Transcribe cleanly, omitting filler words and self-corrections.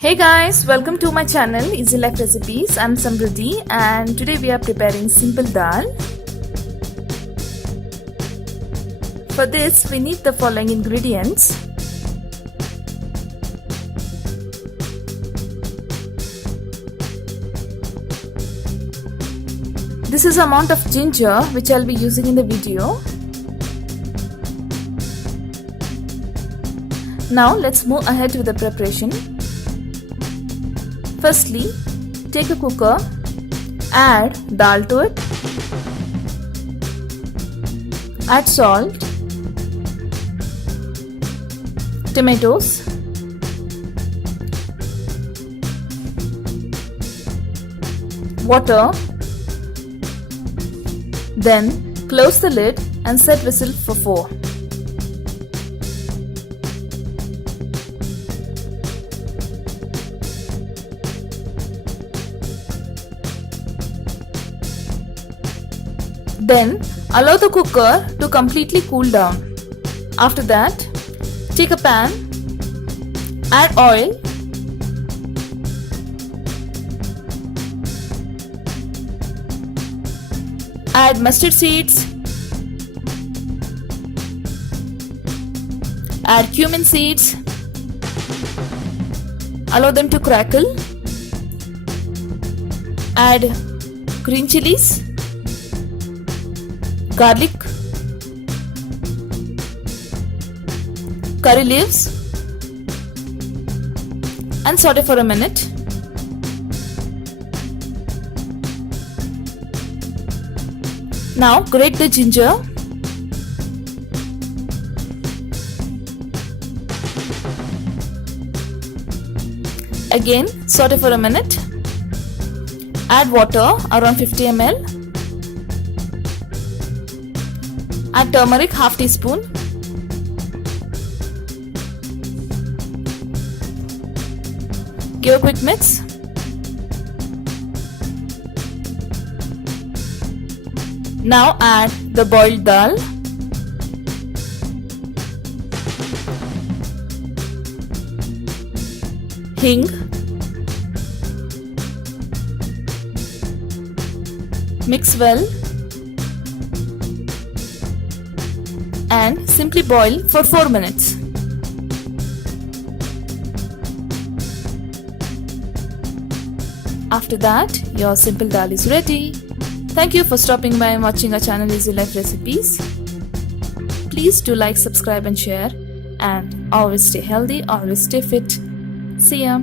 Hey guys, welcome to my channel Easy Life Recipes. I'm Samruddhi and today we are preparing simple dal. For this we need the following ingredients. This is the amount of ginger which I'll be using in the video. Now let's move ahead with the preparation. Firstly, take a cooker, add dal to it, add salt, tomatoes, water, then close the lid and set whistle for 4. Then allow the cooker to completely cool down. After that, take a pan, add oil, add mustard seeds, add cumin seeds, allow them to crackle, add green chilies, garlic, curry leaves and saute for a minute. Now grate the ginger, again saute for a minute, add water around 50 ml. Add turmeric half teaspoon, give a quick mix. Now add the boiled dal, hing, mix well and simply boil for 4 minutes. After that, your simple dal is ready. Thank you for stopping by and watching our channel Easy Life Recipes. Please do like, subscribe and share, and always stay healthy, always stay fit. See ya.